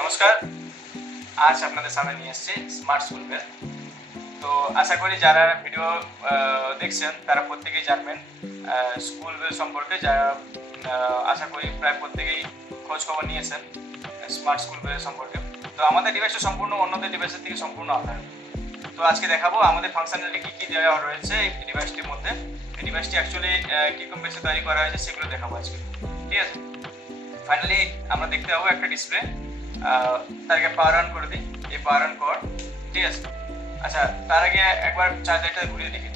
নমস্কার। আজ আপনাদের সামনে নিয়ে এসেছি স্মার্ট স্কুল বেল। তো আশা করি যারা ভিডিও দেখছেন তারা প্রত্যেকেই জানবেন স্কুল বেল সম্পর্কে। যারা আশা করি প্রায় প্রত্যেকেই খোঁজ খবর নিয়েছেন স্মার্ট স্কুল বেল সম্পর্কে। তো আমাদের ডিভাইসটা সম্পূর্ণ অন্যদের ডিভাইসের থেকে সম্পূর্ণ আলাদা। তো আজকে দেখাবো আমাদের ফাংশনালিটি কী কী দেওয়া রয়েছে এই ডিভাইসটির মধ্যে। এই ডিভাইসটি অ্যাকচুয়ালি কীরকম বেসে তৈরি করা হয়েছে সেগুলো দেখাবো আজকে, ঠিক আছে। ফাইনালি আমরা দেখতে পাবো একটা ডিসপ্লে। তার আগে পাওয়ার অন করে দিই, এই পাওয়ার অন কর, ঠিক আছে। আচ্ছা, তার আগে একবার চার্জারটা ঘুরিয়ে দেখি।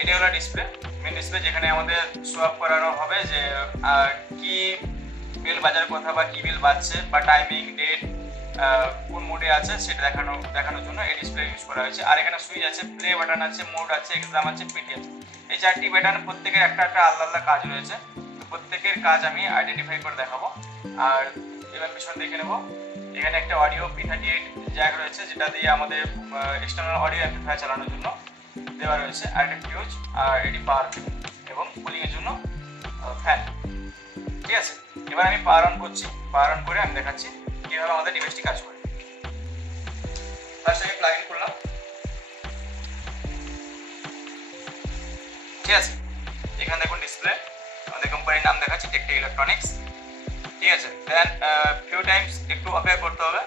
এটি হলো ডিসপ্লে, মেন ডিসপ্লে, যেখানে আমাদের শো আপ করানো হবে যে কি বিল বাজার কথা বা কি বিল বাজছে বা টাইমিং ডেট কোন মোডে আছে সেটা দেখানোর জন্য এই ডিসপ্লে ইউজ করা হয়েছে। আর এখানে সুইচ আছে, প্লে বাটন আছে, মোড আছে, এক্সাম আছে, পিটি আছে। এই চারটি বাটন প্রত্যেকের একটা একটা আলাদা আলাদা কাজ রয়েছে। প্রত্যেকের কাজ আমি আইডেন্টিফাই করে দেখাবো। আর এবার পিছনে দেখে নেব, এখানে একটা অডিও P38 জ্যাক রয়েছে, যেটা দিয়ে আমাদের এক্সটার্নাল অডিও অ্যাম্পলিফায়ার চালানোর জন্য দেওয়া রয়েছে। আর একটা ফিউজ, আর এটি পাওয়ার এবং কুলিং এর জন্য ফ্যান, ঠিক আছে। এবার আমি পাওয়ার অন করছি, পাওয়ার অন করে আমি দেখাচ্ছি কীভাবে আমাদের ডিভাইসটি কাজ করে। ফার্স্ট আমি প্লাগ ইন করলাম, ঠিক আছে। এখানে দেখুন ডিসপ্লে, আমাদের কোম্পানির নাম দেখাচ্ছি টেকটেক ইলেকট্রনিক্স, ঠিক আছে। দেন ফিউ টাইমস একটু অপেক্ষা করতে হবে।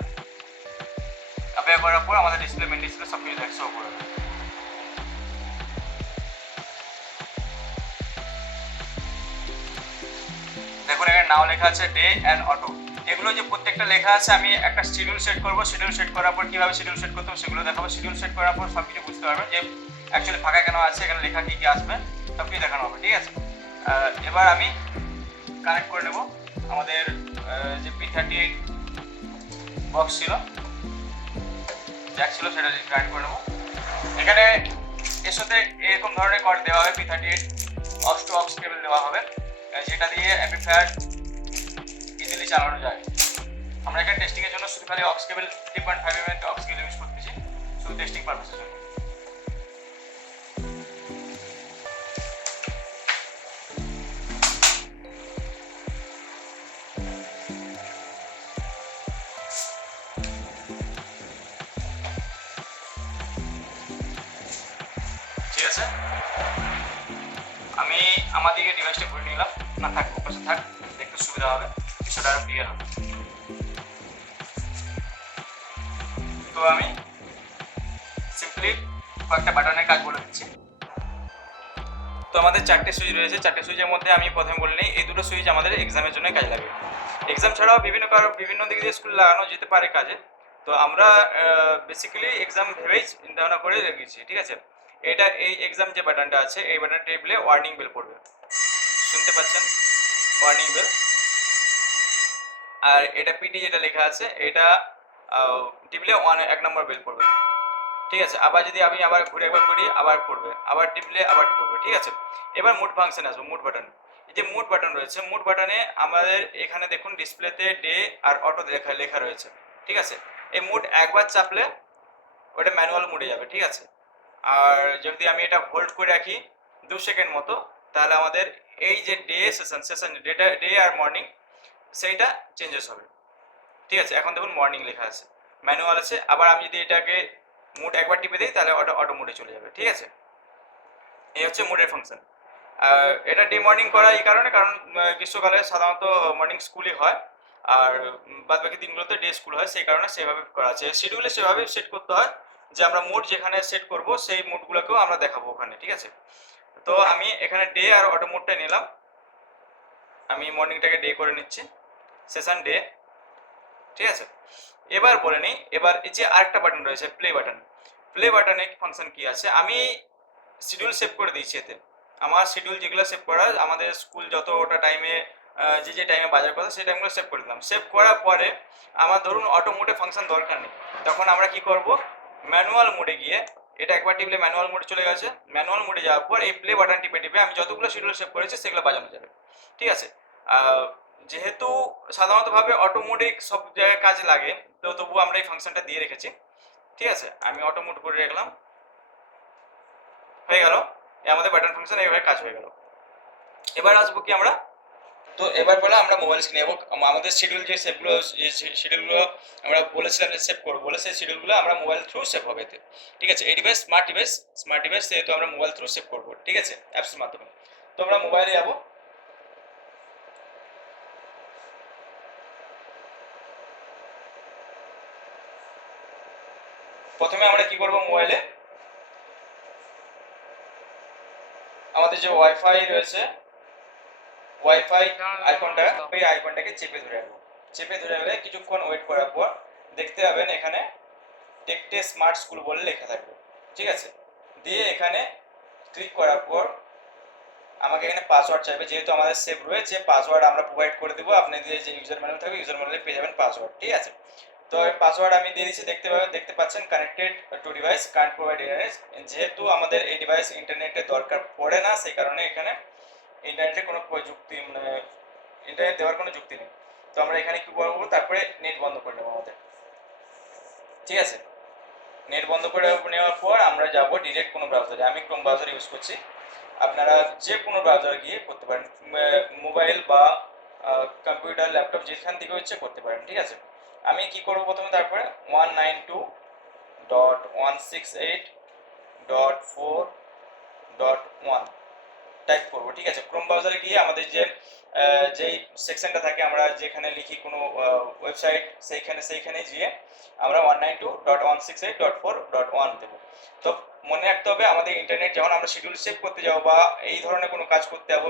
অপেক্ষা করার পর আমাদের ডিসপ্লে, মেন ডিসপ্লে সব কিছু শো করবে। দেখুন এখানে নাও লেখা আছে ডে অ্যান্ড অটো। এগুলো যে প্রত্যেকটা লেখা আছে, আমি একটা শিডিউল সেট করবো। শিডিউল সেট করার পর কীভাবে শিডিউল সেট করতে হবে সেগুলো দেখাবো। শিডিউল সেট করার পর সব কিছু বুঝতে পারবেন যে অ্যাকচুয়ালি ফাঁকা কেন আছে, এখানে লেখা কী কী আসবে সব কিছু দেখানো হবে, ঠিক আছে। এবার আমি কানেক্ট করে নেব আমাদের যে P38 বক্স ছিল, জ্যাক ছিল, সেটা কানেক্ট করে নেব। এখানে এর সাথে এরকম ধরনের কর্ড দেওয়া হবে, P38 অক্স টু অক্স কেবল দেওয়া হবে, যেটা দিয়ে অ্যাম্পলিফায়ার ইজিলি চালানো যায়। আমরা এখানে টেস্টিংয়ের জন্য শুধু খালি অক্স কেবল 3.5 mm অক্স কেবল ইউজ করতেছি, শুধু টেস্টিং পারপাসের জন্য। ঠিক আছে, আমি আমার দিকে ডিভাইসটা ঘুরে নিলাম। না থাক, ওপাশে থাক, একটু সুবিধা হবে, বিষয়টা আরো ক্লিয়ার হবে। তো আমি সিম্পলি কয়েকটা বাটনের কাজ বলে দিচ্ছি। তো আমাদের চারটে সুইচ রয়েছে, চারটে সুইচের মধ্যে আমি প্রথমে বলে নিই, এই দুটো সুইচ আমাদের এক্সামের জন্য কাজে লাগে। এক্সাম ছাড়াও বিভিন্ন দিক দিয়ে স্কুল লাগানো যেতে পারে কাজে। তো আমরা বেসিক্যালি এক্সাম ভেবেই চিন্তা ভাবনা করে রেখেছি, ঠিক আছে। এই এক্সাম যে বাটনটা আছে, এই বাটনটা টিপলে ওয়ার্নিং বেল পড়বে, শুনতে পাচ্ছেন ওয়ার্নিং বেল। আর এটা পিটি যেটা লেখা আছে, এটা টিপলে 1 নম্বর বেল পড়বে, ঠিক আছে। আবার যদি আমি আবার ঘুরে একবার করি, আবার পড়বে, আবার টিপলে আবার পড়বে, ঠিক আছে। এবার মুড ফাংশন আসবো, মুড বাটন। এই যে মুড বাটন রয়েছে, মুড বাটনে আমাদের এখানে দেখুন ডিসপ্লেতে ডে আর অটো লেখা রয়েছে, ঠিক আছে। এই মুড একবার চাপলে ওটা ম্যানুয়াল মুডে যাবে, ঠিক আছে। আর যদি আমি এটা হোল্ড করে রাখি 2 সেকেন্ড মতো, তাহলে আমাদের এই যে সেশন ডে আর মর্নিং সেইটা চেঞ্জেস হবে, ঠিক আছে। এখন দেখুন মর্নিং লেখা আছে, ম্যানুয়াল আছে। আবার আমি যদি এটাকে মুড একবার টিপে দিই তাহলে অটো মুডে চলে যাবে, ঠিক আছে। এই হচ্ছে মুডের ফাংশন। এটা ডে মর্নিং করা এই কারণে, কারণ গ্রীষ্মকালে সাধারণত মর্নিং স্কুলই হয়, আর বাদবাকি দিনগুলোতে ডে স্কুল হয়, সেই কারণে সেভাবে করা আছে। শিডিউলে সেভাবেই সেট করতে হয় যে আমরা মুড যেখানে সেট করব সেই মুডগুলোকেও আমরা দেখাবো ওখানে, ঠিক আছে। তো আমি এখানে ডে আর অটো মুডটা নিলাম, আমি মর্নিংটাকে ডে করে নিচ্ছি, সেশন ডে, ঠিক আছে। এবার বলে নিই, এবার এই যে আরেকটা বাটন রয়েছে প্লে বাটন। প্লে বাটনে ফাংশন কি আছে, আমি শিডিউল সেভ করে দিয়েছি এতে। আমার শিডিউল যেগুলো সেভ করা, আমাদের স্কুল যতটা টাইমে যে টাইমে বাজার কথা সেই টাইমগুলো সেভ করে দিলাম। সেভ করার পরে আমার ধরুন অটো মোডে ফাংশন দরকার নেই, তখন আমরা কি করব, ম্যানুয়াল মোডে গিয়ে এটা একবার টিপলে ম্যানুয়াল মোডে চলে গেছে। ম্যানুয়াল মোডে যাওয়ার পর এই প্লে বাটন টিপে আমি যতগুলো শিডিউল সেভ করেছি সেগুলো বাজানো যাবে, ঠিক আছে। যেহেতু সাধারণতভাবে অটো মোডে সব জায়গায় কাজে লাগে, তো তবুও আমরা এই ফাংশনটা দিয়ে রেখেছি, ঠিক আছে। আমি অটো মোড করে রাখলাম, হয়ে গেল আমাদের বাটন ফাংশন এইভাবে কাজ হয়ে গেল। এবার আসবো কি আমরা তো এবার বলো আমরা মোবাইল স্ক্রিনে এবং আমাদের শিডিউল যে সেভগুলো শিডিউলগুলো আমরা বলেছিলাম যে সেভ করবো বলে সেই শিডিউলগুলো আমরা মোবাইল থ্রু সেভ হবে এতে। ঠিক আছে, এই ডিভাইস স্মার্ট ডিভাইস যেহেতু আমরা মোবাইল থ্রু সেভ করবো, ঠিক আছে, অ্যাপসের মাধ্যমে। তো আমরা মোবাইলে যাবো, প্রথমে আমরা কি করবো, মোবাইলে আমাদের যে ওয়াইফাই রয়েছে, ওয়াইফাই আইকনটা, ওই আইকনটাকে চেপে ধরে রাখবো। চেপে ধরে রাখলে কিছুক্ষণ ওয়েট করার পর দেখতে পাবেন এখানে টেকটে স্মার্ট স্কুল বলে লেখা থাকবে। ঠিক আছে, দিয়ে এখানে ক্লিক করার পর আমাকে এখানে পাসওয়ার্ড চাইবে, যেহেতু আমাদের সেভ রয়েছে পাসওয়ার্ড আমরা প্রোভাইড করে দেবো। আপনি যে ইউজার ম্যানুয়াল থাকবে ইউজার ম্যানুয়ালে পেয়ে যাবেন পাসওয়ার্ড। ঠিক আছে, তো পাসওয়ার্ড আমি দিয়ে দিচ্ছি, দেখতে পাচ্ছেন connected to device current provide internet. যেহেতু আমাদের এই ডিভাইস ইন্টারনেটের দরকার পড়ে না, সেই কারণে এখানে ইন্টারনেটের কোনো যুক্তি মানে ইন্টারনেট দেওয়ার কোনো যুক্তি নেই। তো আমরা এখানে কি করবো, তারপরে নেট বন্ধ করে নেবো আমাদের। ঠিক আছে, নেট বন্ধ করে নেওয়ার পর আমরা যাব ডিরেক্ট কোনো ব্রাউজারে। আমি ক্রোম ব্রাউজার ইউজ করছি, আপনারা যে কোনো ব্রাউজারে গিয়ে করতে পারেন, মোবাইল বা কম্পিউটার ল্যাপটপ যেখান থেকে হচ্ছে করতে পারেন। ঠিক আছে, আমি কি করব প্রথমে, তারপরে 192.168.4.1 টাইপ করব। ঠিক আছে, ক্রোম ব্রাউজারে গিয়ে আমাদের যেই সেকশনটা থাকে আমরা যেখানে লিখি কোনো ওয়েবসাইট, সেইখানে গিয়ে আমরা 192.168.4.1 দেবো। তো মনে রাখতে হবে আমাদের ইন্টারনেট যখন আমরা শিডিউল সেভ করতে যাবো বা এই ধরনের কোনো কাজ করতে যাবো,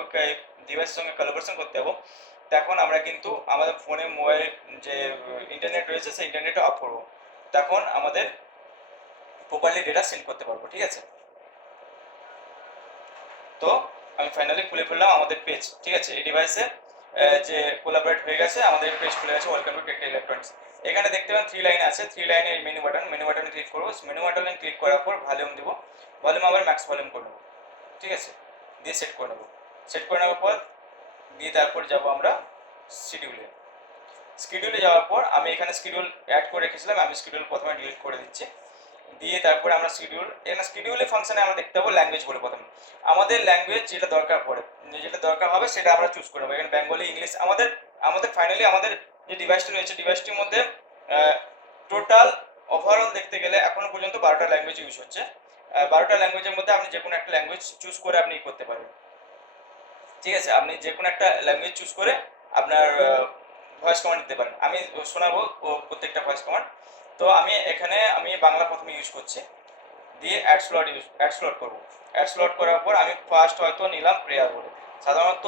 ডিভাইসের সঙ্গে কোলাবোরেশন করতে যাবো, তখন আমরা কিন্তু আমাদের ফোনে মোবাইল যে ইন্টারনেট রয়েছে সেই ইন্টারনেটটা অফ করবো, তখন আমাদের প্রপারলি ডেটা সেন্ড করতে পারবো। ঠিক আছে, তো আমি ফাইনালি খুলে ফেললাম আমাদের পেজ। ঠিক আছে, এই ডিভাইসে যে কোলাবরেট হয়ে গেছে, আমাদের পেজ খুলে গেছে, ওয়েলকাম টু টেকটে ইলেকট্রনিক্স। এখানে দেখতে পাবেন 3 লাইন আছে, 3 লাইনের মেনু বাটনে ক্লিক করবো। মেনু বাটনে ক্লিক করার পর ভলিউম দেবো, ভলিউম আবার ম্যাক্স ভলিউম করে নেবো। ঠিক আছে, দিয়ে সেট করে নেবো। সেট করে নেওয়ার পর দিয়ে তারপর যাব আমরা শিডিউলে। শিডিউলে যাওয়ার পর আমি এখানে শিডিউল অ্যাড করে রেখেছিলাম, আমি শিডিউল প্রথমে ডিলিট করে দিচ্ছি। দিয়ে তারপরে আমরা এখানে শিডিউলের ফাংশনে আমরা দেখতে পাবো ল্যাঙ্গুয়েজ বলে, প্রথমে আমাদের ল্যাঙ্গুয়েজ যেটা দরকার পড়ে, যেটা দরকার হবে সেটা আমরা চুজ করে নেবো। এখানে বেঙ্গলি, ইংলিশ, আমাদের আমাদের ফাইনালি আমাদের যে ডিভাইসটি রয়েছে, ডিভাইসটির মধ্যে টোটাল ওভারঅল দেখতে গেলে এখনো পর্যন্ত 12টা ল্যাঙ্গুয়েজ ইউজ হচ্ছে। 12টা ল্যাঙ্গুয়েজের মধ্যে আপনি যে কোনো একটা ল্যাঙ্গুয়েজ চুজ করে আপনি করতে পারবেন। ঠিক আছে, আপনি যে কোনো একটা ল্যাঙ্গুয়েজ চুজ করে আপনার ভয়েস কমান্ড দিতে পারেন। আমি শোনাবো প্রত্যেকটা ভয়েস কমান্ড। তো আমি বাংলা প্রথমে ইউজ করছি, দিয়ে অ্যাড স্লট করবো। অ্যাড স্লট করার পর আমি ফার্স্ট হয়তো নিলাম প্রেয়ার বলে, সাধারণত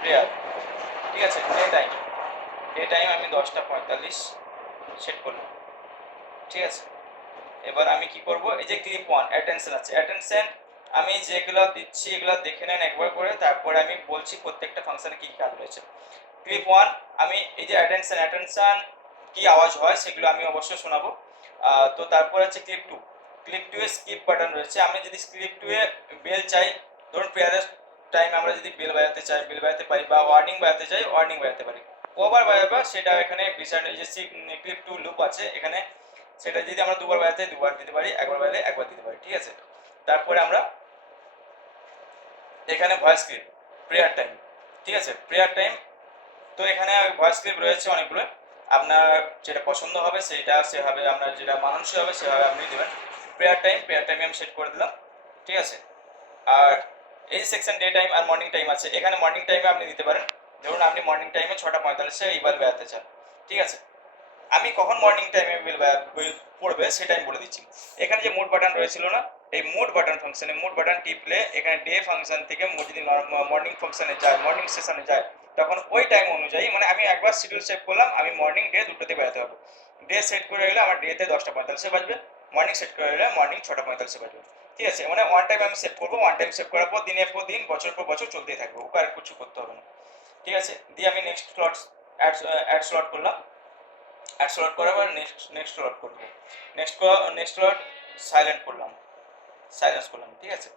প্রেয়ার। ঠিক আছে, ডে টাইম আমি 10:45 সেট করলাম। ঠিক আছে, এবার আমি কি করব, এই যে ক্লিপ 1 অ্যাটেনশন আছে, অ্যাটেনশন আমি যেগুলো দিচ্ছি এগুলো দেখে নেন একবার করে, তারপরে আমি বলছি প্রত্যেকটা ফাংশনে কি কাজ রয়েছে। ক্লিপ 1 আমি এই যে অ্যাটেনশন কি আওয়াজ হয় সেগুলো আমি অবশ্যই শোনাবো। তো তারপর আছে ক্লিপ 2 এ স্কিপ বাটন রয়েছে। আমি যদি ক্লিপ 2 এ বেল চাই, ধরুন প্রেয়ারের টাইম আমরা যদি বেল বাজাতে চাই বেল বাজাতে পারি, বা ওয়ার্নিং বাজাতে চাই ওয়ার্নিং বাজাতে পারি। কবার বাজাবো সেটা এখানে বিষয় নেই, যে ক্লিপ 2 লুপ আছে এখানে, সেটা যদি আমরা দুবার বাজাতে দুবার দিতে পারি, একবার বাজালে একবার দিতে পারি। ঠিক আছে, তারপরে আমরা এখানে ভয়েস ক্লিপ প্রেয়ার টাইম। ঠিক আছে, প্রেয়ার টাইম, তো এখানে ভয়েস ক্লিপ রয়েছে অনেকগুলো, আপনার যেটা পছন্দ হবে সেটা সেভাবে, আপনার যেটা মানানসই হবে সেভাবে আপনি দেবেন। প্রেয়ার টাইমে আমি সেট করে দিলাম। ঠিক আছে, আর এই সেকশন ডে টাইম আর মর্নিং টাইম আছে, এখানে মর্নিং টাইমে আপনি দিতে পারেন। ধরুন আপনি মর্নিং টাইমে 6:45 এইবার বেড়াতে চান। ঠিক আছে, আমি কখন মর্নিং টাইমে পড়বে সেটা আমি বলে দিচ্ছি। এখানে যে মোড বাটন রয়েছিল না, এই মোড বাটন ফাংশনে মোড বাটন টিপলে এখানে ডে ফাংশন থেকে যদি মর্নিং ফাংশনে যায়, মর্নিং সেশনে যায়, তখন ওই টাইম অনুযায়ী, মানে আমি একবার শিডিউল সেট করলাম আমি মর্নিং ডে দুটোতে বেরোতে হবে। ডে সেট করে গেলে আমার ডেতে 10:45 বাজবে, মর্নিং সেট করে গেলে মর্নিং 6:45 বাজবে। ঠিক আছে, মানে ওয়ান টাইম আমি সেট করবো, ওয়ান টাইম সেট করার পর দিনের পর দিন বছর পর বছর চলতেই থাকবে, ওকে আর কিছু করতে হবে না। ঠিক আছে, দিয়ে আমি নেক্সট স্লট অ্যাড স্লট করলাম। অ্যাড স্লট করার পর নেক্সট স্লট করব, নেক্সট স্লট সাইলেন্স করলাম। ঠিক আছে,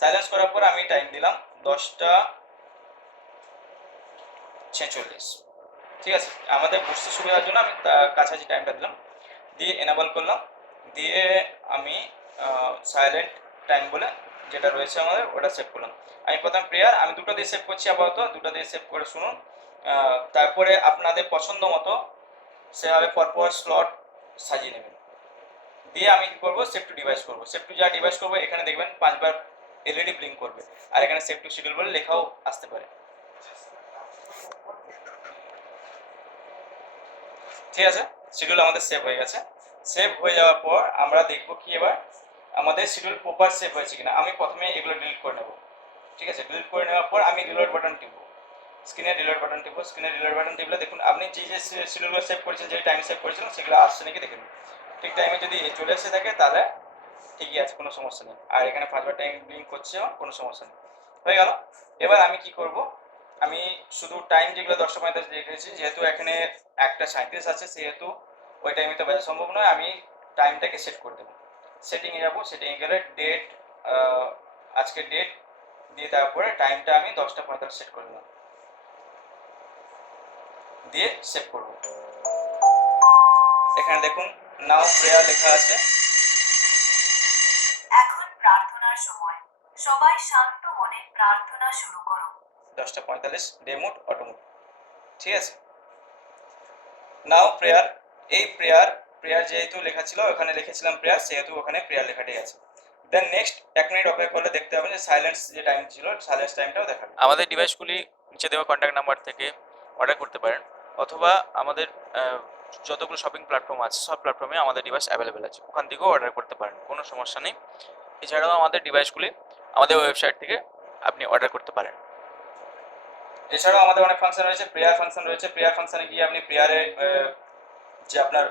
সাইলেন্স করার পর আমি টাইম দিলাম 10:46। ঠিক আছে, আমাদের বুঝতে সুবিধার জন্য আমি কাছাকাছি টাইমটা দিলাম, দিয়ে এনাবল করলাম, দিয়ে আমি সাইলেন্ট টাইম বলে যেটা রয়েছে আমাদের ওটা সেভ করলাম। আমি প্রথম প্রেয়ার আমি দুটো দিয়ে সেভ করছি, আপাতত দুটো দিয়ে সেভ করে শুনুন। তারপরে আপনাদের পছন্দ মতো সেভাবে পরপর স্লট সাজিয়ে নেবেন। দিয়ে আমি কি করবো, সেভ টু ডিভাইস করবো। সেভ টু যা ডিভাইস করবো এখানে দেখবেন 5বার এলইডি ব্লিঙ্ক করবে, আর এখানে সেভ টু শিডিউল বলে লেখাও আসতে পারে। ঠিক আছে, শিডিউল আমাদের সেভ হয়ে গেছে। সেভ হয়ে যাওয়ার পর আমরা দেখবো কি এবার আমাদের শিডিউল প্রপার সেভ হয়েছে কিনা। আমি প্রথমে এগুলো ডিলিট করে নেব। ঠিক আছে, ডিলিট করে নেওয়ার পর আমি রিলোড বাটন টিপব, স্ক্রিনে রিলোড বাটন টিপব। স্ক্রিনে রিলোড বাটন টিপলে দেখুন আপনি যে যে শিডিউলগুলো সেভ করেছেন, যে টাইম সেভ করেছিলেন সেগুলো আসছে নাকি দেখুন। ঠিক টাইমে যদি চলে এসে থাকে তাহলে ঠিকই আছে, কোনো সমস্যা নেই। আর এখানে 5বার টাইম ব্লিঙ্ক করছে, কোনো সমস্যা নেই, হয়ে গেল। এবার আমি কি করব, আমি শুধু টাইম যেগুলো 10:45 দেখেছি, যেহেতু এখানে 1:37 আছে সেহেতু ওই টাইমে তো বাজা সম্ভব নয়, আমি টাইমটাকে সেট করে দেবো। সেটিংয়ে যাবো, সেটিংয়ে গেলে ডেট, আজকে ডেট দিয়ে তারপরে টাইমটা আমি 10:45 সেট করে দিলাম, দিয়ে সেভ করব। এখানে দেখুন নাও প্রেয়ার লেখা আছে। এখন প্রার্থনার সময়, সবাই শান্ত মনে প্রার্থনা শুরু করো। 10:45 ডে মোড, অটো মোড। ঠিক আছে, নাও প্রেয়ার। এই প্রেয়ার প্রেয়ার যেহেতু লেখা ছিল, ওখানে লিখেছিলাম প্রেয়ার, সেহেতু ওখানে প্রেয়ার লেখাটাই আছে। দেন নেক্সট 1 মিনিট অপেক্ষা করলে দেখতে পাবেন যে সাইলেন্স যে টাইম ছিল, সাইলেন্স টাইমটাও দেখাবে। আমাদের ডিভাইসগুলি নিচে দেওয়া কন্ট্যাক্ট নাম্বার থেকে অর্ডার করতে পারেন, অথবা আমাদের যতগুলো শপিং প্ল্যাটফর্ম আছে সব প্ল্যাটফর্মে আমাদের ডিভাইস অ্যাভেলেবেল আছে, ওখান থেকেও অর্ডার করতে পারেন, কোনো সমস্যা নেই। এছাড়াও আমাদের ডিভাইসগুলি আমাদের ওয়েবসাইট থেকে আপনি অর্ডার করতে পারেন। এছাড়াও আমাদের অনেক ফাংশন রয়েছে, প্রেয়ার ফাংশন রয়েছে। প্রেয়ার ফাংশনে গিয়ে আপনি প্রেয়ারে যে আপনার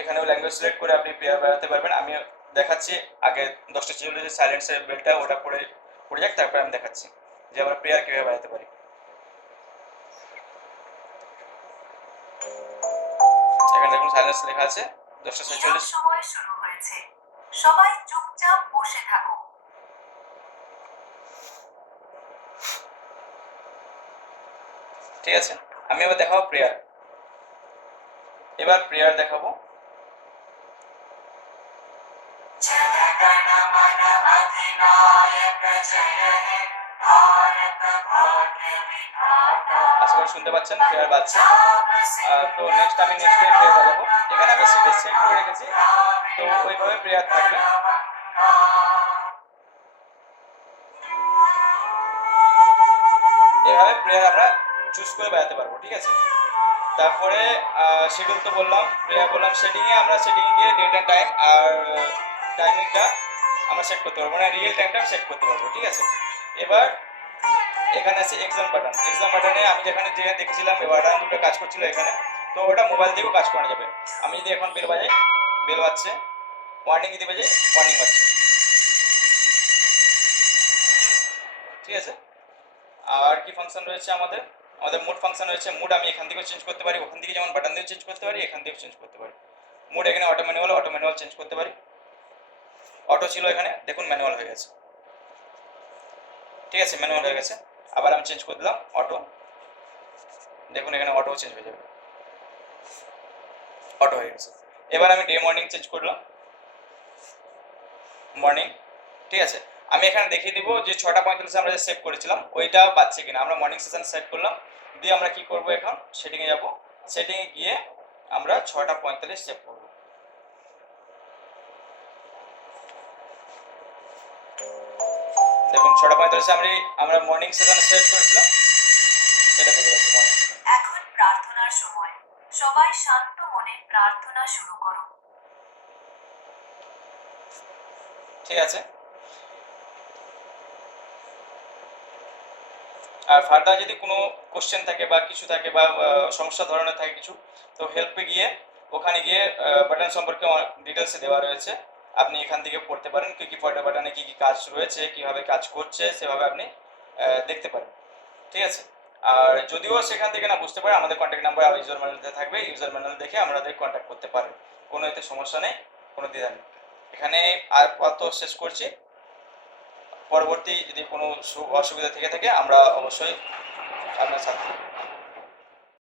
এখানেও ল্যাঙ্গুয়েজ সিলেক্ট করে আপনি প্রেয়ার বানাতে পারবেন। আমি দেখাচ্ছি, আগে 10:46 যে সাইলেন্সের বেলটা ওটা পড়ে যাক, তারপরে আমি দেখাচ্ছি যে আমরা প্রেয়ার কীভাবে বানাতে পারি। এখানে দেখুন সাইলেন্স লেখা আছে 10:46। সময় শুরু হয়েছে, সবাই চুপচাপ বসে থাকো। ঠিক আছে, আমি এবার দেখাবো প্রেয়ার। এবার প্রেয়ার দেখাবো। আশা করি শুনতে পাচ্ছেন প্রেয়ার বাজছে। তো নেক্সট আমি নেক্সট ডে প্রেয়ার বাজাবো। এখানে আমি সিরিজ সেট করে রেখেছি, তো ওইভাবে প্রেয়ার থাকবে। এভাবে প্রেয়ার আমরা চুজ করে বাজাতে পারবো। ঠিক আছে, তারপরে শিডিউল তো বললাম, প্রেয়ার বললাম। সেটিংয়ে আমরা সেটিংয়ে গিয়ে ডেট অ্যান্ড টাইম আর টাইমিংটা আমরা সেট করতে পারবো, মানে রিয়েল টাইমটা সেট করতে পারবো। ঠিক আছে, এবার এখানে আছে এক্সাম বাটন। এক্সাম বাটনে আমি যেখানে দেখেছিলাম বাটন দুটো কাজ করছিল এখানে, তো ওটা মোবাইল থেকেও কাজ করা যাবে। আমি যদি এখন বেল বাজাই, বেল বাজছে, ওয়ার্নিং যদি বাজে, ওয়ার্নিং বাজছে। ঠিক আছে, আর কি ফাংশন রয়েছে আমাদের, আমাদের মুড ফাংশন রয়েছে। মুড আমি এখান থেকেও চেঞ্জ করতে পারি, ওখান থেকে যেমন বাটন দিয়ে চেঞ্জ করতে পারি, এখান থেকেও চেঞ্জ করতে পারি। মুড এখানে অটো ম্যানুয়াল চেঞ্জ করতে পারি। অটো ছিল এখানে, দেখুন ম্যানুয়াল হয়ে গেছে। ঠিক আছে, ম্যানুয়াল হয়ে গেছে। আবার আমি চেঞ্জ করে দিলাম অটো, দেখুন এখানে অটো চেঞ্জ হয়ে যাবে, অটো হয়ে গেছে। এবার আমি ডে মর্নিং চেঞ্জ করলাম, মর্নিং। ঠিক আছে, আমি এখানে দেখিয়ে দিব যে 6:45 আমরা যে সেভ করেছিলাম ওইটা পাচ্ছে কিনা। আমরা মর্নিং সেশন সেট করলাম, দিয়ে আমরা কি করব, এখন সেটিংয়ে যাব। সেটিংয়ে গিয়ে আমরা 6:45 সেভ করব। দেখুন 6:45 আমরা মর্নিং সেশন সেট করেছিলাম, সেটা দেখে যাচ্ছে মর্নিং। এখন প্রার্থনার সময়, সবাই শান্ত মনে প্রার্থনা শুরু করো। ঠিক আছে, আর ফার্দার যদি কোনো কোশ্চেন থাকে বা কিছু থাকে বা সমস্যা ধরনের থাকে কিছু, তো হেল্পে গিয়ে ওখানে গিয়ে বাটন সম্পর্কে ডিটেলসে দেওয়া রয়েছে, আপনি এখান থেকে পড়তে পারেন কী কী বাটনে কী কী কাজ রয়েছে, কীভাবে কাজ করছে, সেভাবে আপনি দেখতে পারেন। ঠিক আছে, আর যদিও সেখান থেকে না বুঝতে পারে, আমাদের কন্ট্যাক্ট নাম্বার আর ইউজার ম্যানুয়ালতে থাকবে, ইউজার ম্যানুয়াল দেখে আমাদের কন্ট্যাক্ট করতে পারেন, কোনো এতে সমস্যা নেই, কোনো দ্বিধা নেই। এখানে আর কত শেষ করছি, পরবর্তী যদি কোনো অসুবিধা থেকে থাকে আমরা অবশ্যই আপনার সাথে